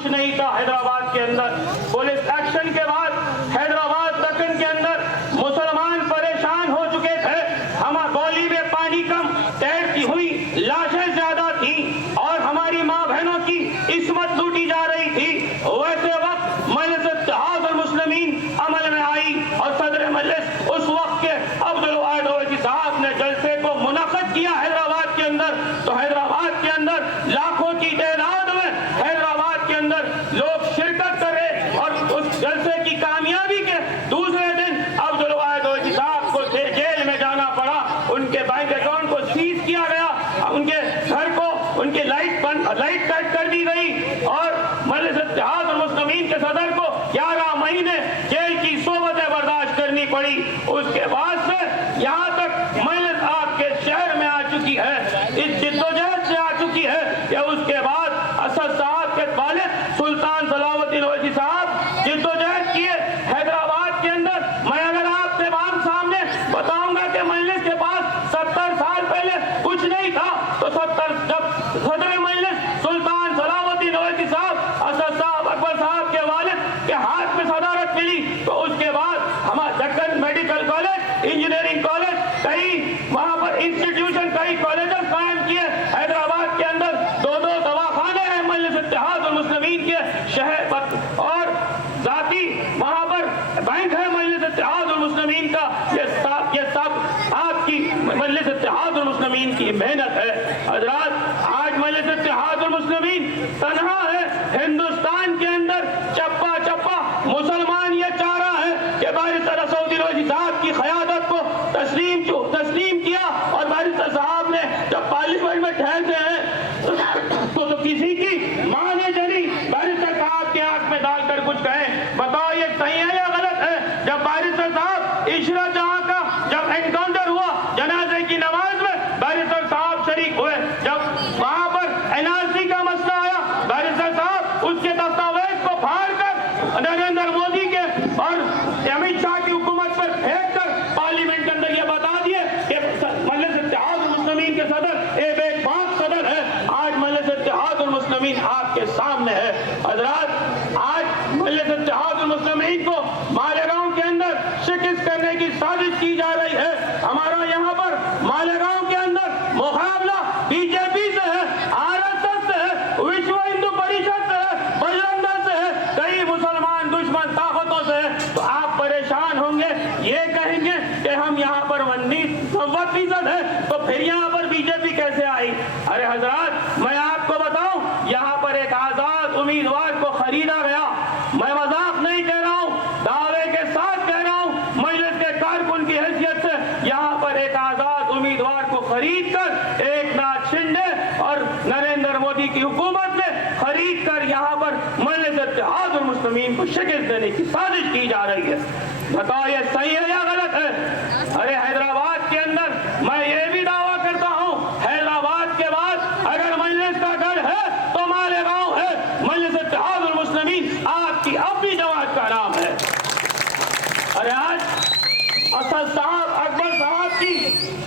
कुछ नहीं था हैदराबाद के अंदर। पुलिस एक्शन के बाद हैदराबाद दक्कन के अंदर मुसलमान परेशान हो चुके थे। हमारी गोली में पानी कम, तैरती हुई लाशें ज्यादा थी और हमारी माँ बहनों की इस्मत लूटी जा रही थी। वैसे वक्त मजलिस इत्तेहादुल मुस्लिमीन अमल में आई और सदर मजलिस उस वक्त के अब्दुल वाहिद ओवैसी साहब ने जलसे को मुनक्किद किया हैदराबाद के अंदर। तो हैदराबाद के अंदर लाखों की तादाद में हैदराबाद के अंदर लोग शिरकत करे और उस जलसे की कामयाबी के दूसरे दिन अब्दुल वाहिद ओवैसी साहब को जेल में जाना पड़ा। उनके बैंक अकाउंट को सीज किया गया, उनके घर को, उनकी लाइट कट कर दी गई और मजलिस इत्तेहादुल मुस्लिमीन के सदर को 11 महीने जेल की सोबतें बर्दाश्त करनी पड़ी। उसके बाद से यहाँ तक मजलिस आपके शहर में आ चुकी है, इस जिद्दोजहद से आ चुकी है कि उसके बाद असद साहब के वालिद सुल्तान सलाहुद्दीन ओवैसी साहब जिद्दोजहद किए हैदराबाद के अंदर। मैं अगर आपसे सामने बताऊंगा कि मजलिस के पास 70 साल पहले कुछ नहीं था, तो 70 जब सदर मजलिस सुल्तान सलाहुद्दीन ओवैसी साहब असद साहब अकबर साहब के वालिद के हाथ में सदारत मिली, तो उसके बाद हमारा Deccan medical college, engineering college, कई वहाँ पर इंस्टीट्यूशन, कई कॉलेजेस कायम किए हैदराबाद के अंदर। 2 दवाखाने हैं मजलिस इत्तेहादुल मुस्लिमीन के शहर पर और जाती वहाँ पर बैंक है मजलिस इत्तेहादुल मुस्लिमीन का। ये सब आपकी मजलिस इत्तेहादुल मुस्लिमीन की मेहनत है। हजरात, आज मजलिस इत्तेहादुल मुस्लिमीन तन्हा है हिंदुस्तान के अंदर। चप्पा चप्पा मुसलमान ये चाह रहा है कि बारिस्टर असदुद्दीन ओवैसी साहब की क़यादत को तस्लीम किया और बारिस्टर साहब ने जब पार्लियामेंट में ठहरते हैं तो किसी की मां ने जली बारिस्टर साहब के आंख में डालकर कुछ कहें। बताओ ये सही है या गलत है? जब बारिस्टर साहब इशरत जहां का जब एनकाउंटर हुआ जनाजे की नमाज में बारिस्टर साहब शरीक हुए। जब वहां पर एनआरसी का मसला आया, बारिस्टर साहब उसके दस्तावेज को फाड़ कर नरेंद्र मोदी के और अमित शाह की हुकूमत पर फेंक कर पार्लियामेंट के अंदर ये बता दिए कि मजलिस इत्तेहादुल मुस्लिमीन के सदर एक बेबाक सदर है। आज मजलिस इत्तेहादुल मुस्लिमीन आपके सामने है। हजरात, आज मजलिस इत्तेहादुल मुस्लिमीन को मालेगांव के अंदर शिकस्त करने की साजिश की जा रही है। हमारा यहाँ पर मालेगांव के अंदर मुकाबला बीजेपी से है, आरएसएस से है, विश्व हिंदू परिषद से है, बजरंग दल से है, कई मुसलमान दुश्मन ताकतों से है। तो आप परेशान होंगे, ये कहेंगे कि हम यहाँ पर 90% है, तो फिर यहाँ पर बीजेपी कैसे आई? अरे हजरात, मैं आपको बताऊं, यहाँ पर एक आजाद उम्मीदवार को खरीदा गया। मैं मजाक नहीं कह रहा हूँ, दावे के साथ कह रहा हूँ। मजलिस के कारकुन की हैसियत से यहाँ पर एक आजाद उम्मीदवार को खरीद कर एकनाथ शिंदे और नरेंद्र मोदी की हुकूमत ने खरीद कर यहाँ पर मजलिस इत्तेहादुल मुस्लिमीन को शिकस्त देने की साजिश की जा रही है। बताओ ये सही है या गलत है? अरे हैदराबाद के अंदर मैं ये भी दावा करता हूँ, हैदराबाद के बाद अगर मजलिस का गढ़ है तो मालेगांव है। मजलिस इत्तेहादुल मुस्लिमीन आपकी अपनी जमात का नाम है। अरे आज असद साहब, अकबर साहब की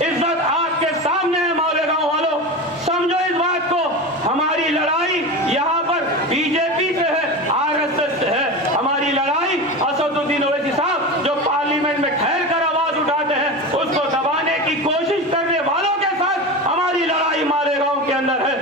इज्जत आपके सामने है। मालेगांव वालों, समझो इस बात को। हमारी लड़ाई यहाँ पर बीजेपी से है, आरएसएस से है। हमारी लड़ाई असदुद्दीन ओवैसी साहब जो पार्लियामेंट में ठहर कर आवाज उठाते हैं, उसको दबाने की कोशिश करने वालों के साथ हमारी लड़ाई मालेगांव के अंदर है।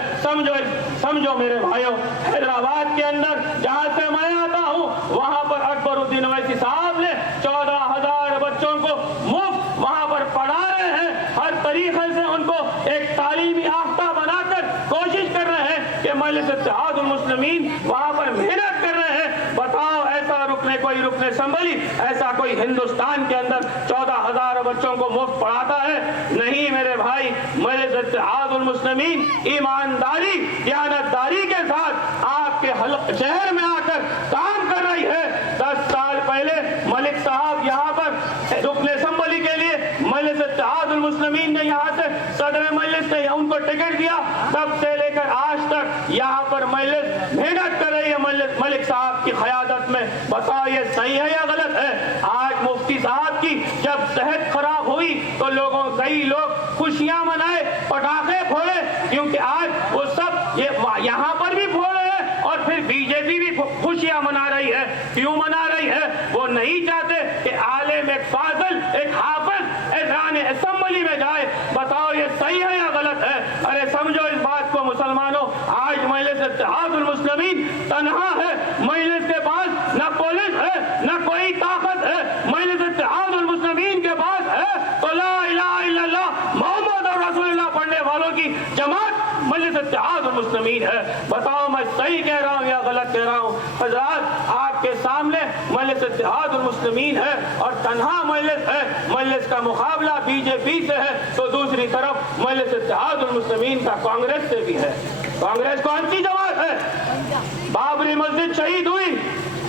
समझो मेरे भाइयों, हैदराबाद के अंदर जहां से मैं आता हूं, वहां पर अकबरुद्दीन ओवैसी साहब ने 14,000 बच्चों को मुफ्त वहां पर पढ़ा रहे हैं। हर तरीके से उनको एक तालीमी याफ्ता बनाकर कोशिश कर रहे हैं कि मजलिस इत्तेहादुल मुस्लिमीन वहां पर मेहनत कर रहे हैं। बताओ, ऐसा कोई रुकने संभली, ऐसा कोई हिंदुस्तान के अंदर 14,000 बच्चों को मुफ्त पढ़ाता है? नहीं मेरे भाई, मजलिस इत्तेहादुल मुस्लिमीन ईमानदारी, दयानतदारी के साथ आपके शहर में आकर काम कर रही है। 10 साल पहले मलिक साहब यहाँ पर रुकने संभली के लिए मजलिस इत्तेहादुल मुस्लिमीन ने यहाँ से सदर मजलिस ने उनको टिकट दिया। तब से लेकर आज तक यहाँ पर मजलिस मेहनत कर रही है मलिक साहब की क़यादत में। बताओ ये सही है या गलत है? आज मुफ्ती साहब की जब सेहत खराब हुई तो कई लोग खुशियां मनाए, पटाखे फोड़े, क्योंकि आज वो सब ये यहाँ पर भी फोड़ रहे हैं और फिर بی جے پی بھی خوشیاں منا رہی ہے. کیوں منا رہی ہے؟ وہ نہیں چاہتے کہ عالم ایک فاضل ایک حافظ ایوان اسمبلی میں جائے. بتاؤ یہ صحیح ہے یا غلط ہے؟ ارے سمجھو اس بات کو مسلمانوں. آج مجلس اتحاد المسلمین تنہا ہے. مجلس کے پاس نہ پولیس ہے نہ کوئی طاقت ہے. مجلس اتحاد المسلمین کے پاس ہے تو لا الہ الا اللہ محمد رسول اللہ پڑھنے والوں کی جماعت مجلس اتحاد المسلمین ہے. بتاؤ میں صحیح کہہ رہا ہوں یا غلط کہہ رہا ہوں؟ حضرات آپ کے سامنے مجلس اتحاد المسلمین ہے اور تنہا مجلس ہے. مجلس کا مقابلہ بی جے پی سے ہے تو دوسری طرف مجلس اتحاد المسلمین کا کانگریس سے بھی ہے. کانگریس کون سی جماعت ہے؟ بابری مسجد شہید ہوئی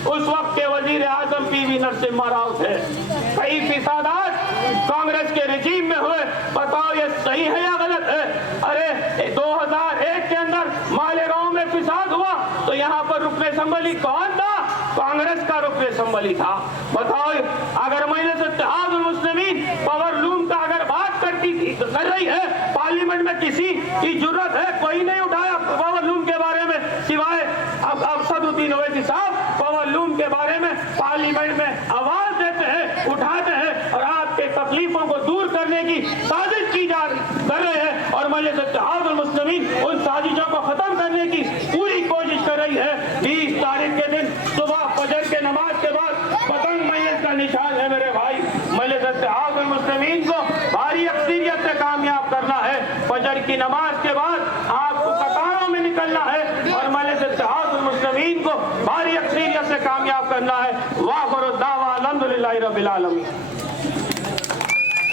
اس وقت کے وزیر اعظم پی وی نرسمہا راؤ تھے. کئی فسادات کانگریس کے رجیم میں ہوئے. بتاؤ یہ صحیح ہے یا غلط ہے؟ ارے 2001 کے اندر مالیگاؤں میں فساد ہوا تو یہاں پر رکن اسمبلی کون تھا؟ کانگریس کا رکن اسمبلی تھا. بتاؤ اگر مجلس اتحاد المسلمین پاور لوم کا اگر بات کر رہی ہے پارلیمنٹ میں کسی کی جرت ہے؟ کوئی نہیں اٹھایا پاور لوم کے بارے میں سوائے اب اسد الدین اویسی صاحب پاور لوم کے بارے میں پارلیمنٹ میں آواز دیتے ہیں اٹھاتے ہیں اور آپ کے تکلیفوں کو دور کرنے کی سازش کی کر رہے ہیں اور مجلس اتحاد المسلمین ان سازشوں کو ختم کرنے کی پوری کوشش کر رہی ہے. 20 تاریخ کے دن صبح فجر کے نماز کے بعد پتنگ مجلس کا نشان ہے میرے بھائی. مجلس اتحاد المسلمین کو بھاری اکثریت سے کامیاب کرنا ہے. فجر کی نماز کے بعد آپ کو قطاروں میں نکلنا ہے اور مجلس اتحاد المسلمین کو بھاری اکثریت سے کامیاب کرنا ہے. وآخر الدعویٰ الحمدللہ رب العالمین.